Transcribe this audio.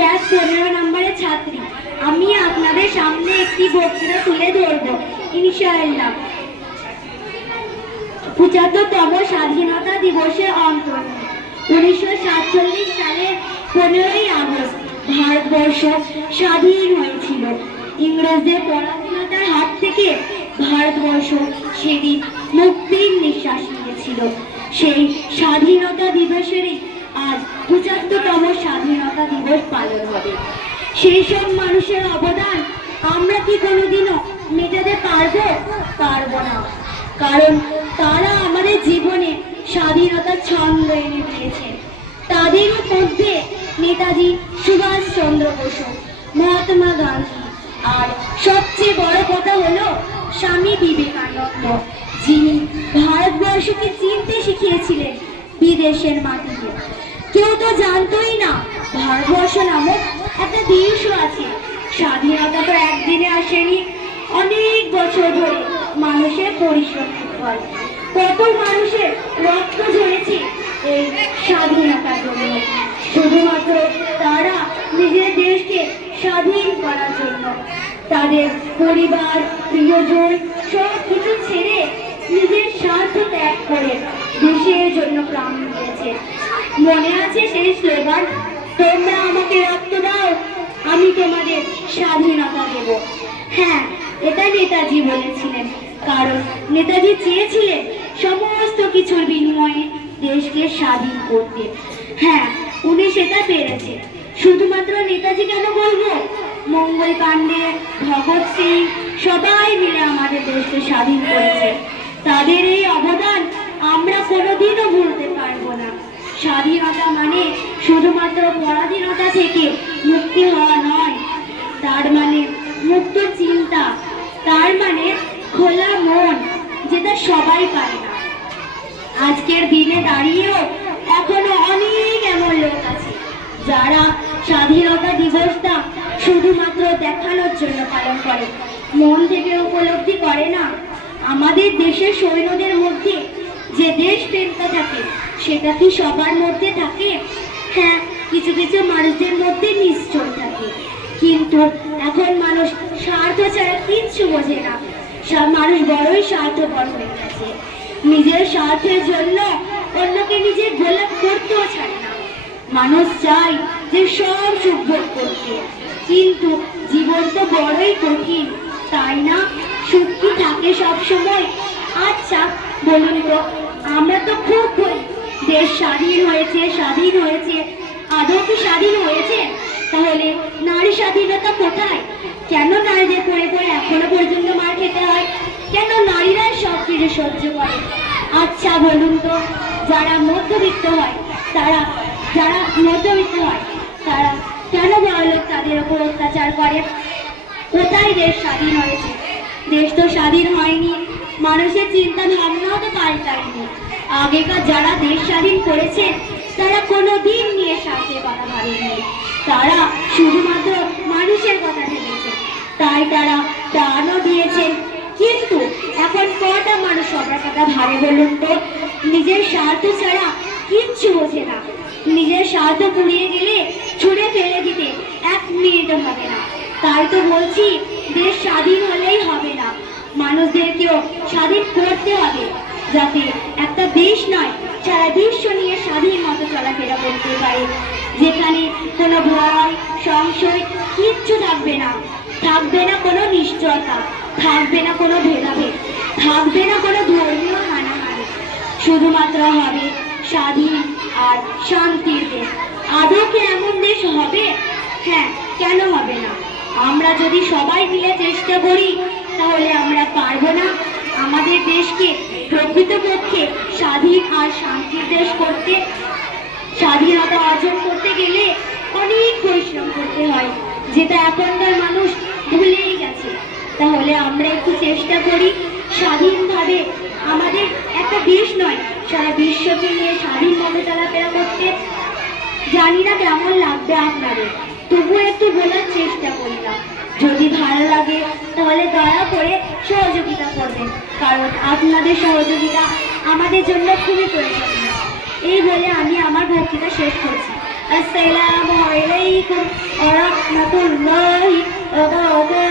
Batch 15 নম্বরের ছাত্রী। আমি আপনাদের সামনে একটি বক্তৃতা তুলে ধরব ইনশাআল্লাহ। 75তম স্বাধীনতা দিবসের অন্তর্নিহিত। 1947 সালের 15ই আগস্ট ভারতবর্ষ স্বাধীন হয়েছিল। ইংরেজদের পরাধীনতার হাত থেকে ভারতবর্ষ সেদিন মুক্তির নিঃশ্বাস নিয়েছিল। সেই স্বাধীনতা দিবসেরই আজ 75তম স্বাধীনতা দিবস পালন হবে। সেই সব মানুষের অবদান আমরা কি কোনোদিনও মেটাতে পারবো না। কারণ তারা আমাদের জীবনে স্বাধীনতার ছন্দ এনে দিয়েছেন। তাদের মধ্যে নেতাজি সুভাষচন্দ্র বসু, মহাত্মা গান্ধী, আর সবচেয়ে বড় কথা হলো স্বামী বিবেকানন্দ, যিনি ভারতবর্ষকে চিনতে শিখিয়েছিলেন বিদেশের মাটিতে। কেউ তো জানতোই না ভারতবর্ষ নামক একটা দেশও আছে। স্বাধীনতা তো একদিনে আসেনি, অনেক বছর ধরে মানুষের পরিশ্রম ফল। কত মানুষের রক্ত ঝরেছে এই স্বাধীনতার জন্য। শুধুমাত্র তারা নিজের দেশকে স্বাধীন করার জন্য তাদের পরিবার, প্রিয়জন সব কিছু ছেড়ে নিজের স্বার্থ ত্যাগ করে দেশের জন্য প্রাণ দিয়েছে। মনে আছে সেই স্লোগান, তোমরা আমাকে রক্ত দাও, আমি তোমাদের স্বাধীনতা দেব। হ্যাঁ, এটা নেতাজি বলেছিলেন। কারণ নেতাজি চেয়েছিলেন সমস্ত কিছুর বিনিময়ে দেশকে স্বাধীন করতে। হ্যাঁ, উনি সেটা পেরেছে। শুধুমাত্র নেতাজি কেন বলবো, মঙ্গল পাণ্ডে, ভগৎ সিং সবাই মিলে আমাদের দেশকে স্বাধীন করেছে। তাদের এই অবদান আমরা কোনোদিনও ভুলতে পারবো না। স্বাধীনতা মানে শুধুমাত্র পরাধীনতা থেকে মুক্তি হওয়া নয়, তার মানে মুক্ত চিন্তা, তার মানে খোলা মন, যেটা সবাই পারে না। আজকের দিনে দাঁড়িয়েও এখনো অনেক এমন লোক আছে যারা স্বাধীনতা দিবসটা শুধুমাত্র দেখানোর জন্য পালন করে, মন থেকে উপলব্ধি করে না আমাদের দেশের সৈন্যদের মধ্যে যে দেশপ্রেমটা থাকে সেটা কি সবার মধ্যে থাকে? হ্যাঁ, কিছু কিছু মানুষদের মধ্যে নিশ্চয় থাকে, কিন্তু এখন মানুষ স্বার্থ ছাড়া কিচ্ছু বোঝে না। সব মানুষ বড়ই স্বার্থপর হয়ে গেছে। নিজের স্বার্থের জন্য অন্যকে নিজের গোলাপ করতেও ছাড়ে না। মানুষ চায় যে সব সুখ ভোগ করতে, কিন্তু জীবন তো বড়ই কঠিন, তাই না? সুখ কি থাকে সবসময়? আচ্ছা বলুন তো, আমরা তো খুব বলি দেশ স্বাধীন হয়েছে, আদৌ কি স্বাধীন হয়েছে? তাহলে নারী স্বাধীনতা কোথায়? কেন নারীদের পড়ে পড়ে এখনো পর্যন্ত মার খেতে হয়? কেন নারীরাই সব কিছু সহ্য করে? আচ্ছা বলুন তো, যারা মধ্যবিত্ত হয় তারা কেন বড়লোক তাদের উপর অত্যাচার করে? কোথায় দেশ স্বাধীন হয়েছে? দেশ তো স্বাধীন হয়নি, মানুষের চিন্তা ভাবনাও তো পাল্টায়নি। আগেকার যারা দেশ স্বাধীন করেছে তারা কোনোদিন নিয়ে স্বার্থের কথা ভাবেনি, তারা শুধুমাত্র মানুষের কথা ভেবেছে, তাই তারা প্রাণও দিয়েছেন। কিন্তু এখন কটা মানুষ সবার কথা ভাবে বলুন তো? নিজের স্বার্থ ছাড়া কিচ্ছু বোঝে না। নিজের স্বার্থ পুড়িয়ে গেলে ছুঁড়ে ফেলে দিতে 1 মিনিটও হবে না। তাই তো বলছি, দেশ স্বাধীন হলেই হবে না, মানুষদেরকেও স্বাধীন করতে হবে, যাতে একটা দেশ নয় সারা বিশ্ব নিয়ে স্বাধীন মতো চলাফেরা করতে পারে, যেখানে কোনো ভয় সংশয় কিচ্ছু থাকবে না। থাকবে না কোনো নিশ্চয়তা, থাকবে না কোনো ভেদাভেদ, থাকবে না কোনো ধর্মীয় হানাহানি। শুধুমাত্র হবে স্বাধীন আর শান্তির দেশ। আদৌ কি এমন দেশ হবে? হ্যাঁ, কেন হবে না? আমরা যদি সবাই মিলে চেষ্টা করি তাহলে আমরা পারবো না আমাদের দেশকে প্রকৃতপক্ষে স্বাধীন আর শান্তির দেশ করতে? স্বাধীনতা অর্জন করতে গেলে অনেক পরিশ্রম করতে হয়, যেটা এখনকার মানুষ ভুলেই গেছে। তাহলে আমরা একটু চেষ্টা করি স্বাধীনভাবে আমাদের একটা দেশ নয় সারা বিশ্বকে নিয়ে স্বাধীনভাবে চলাফেরা করতে। জানি না কেমন লাগবে আপনাদের, তবুও একটু বলার চেষ্টা করলাম। যদি ভালো লাগে তাহলে দয়া করে সহযোগিতা করবেন, কারণ আপনাদের সহযোগিতা আমাদের জন্য খুবই প্রয়োজনীয়। এই বলে আমি আমার বক্তৃতা শেষ করছি। আসসালামু আলাইকুম ওয়া রাহমাতুল্লাহি ওয়া বারাকাতুহু।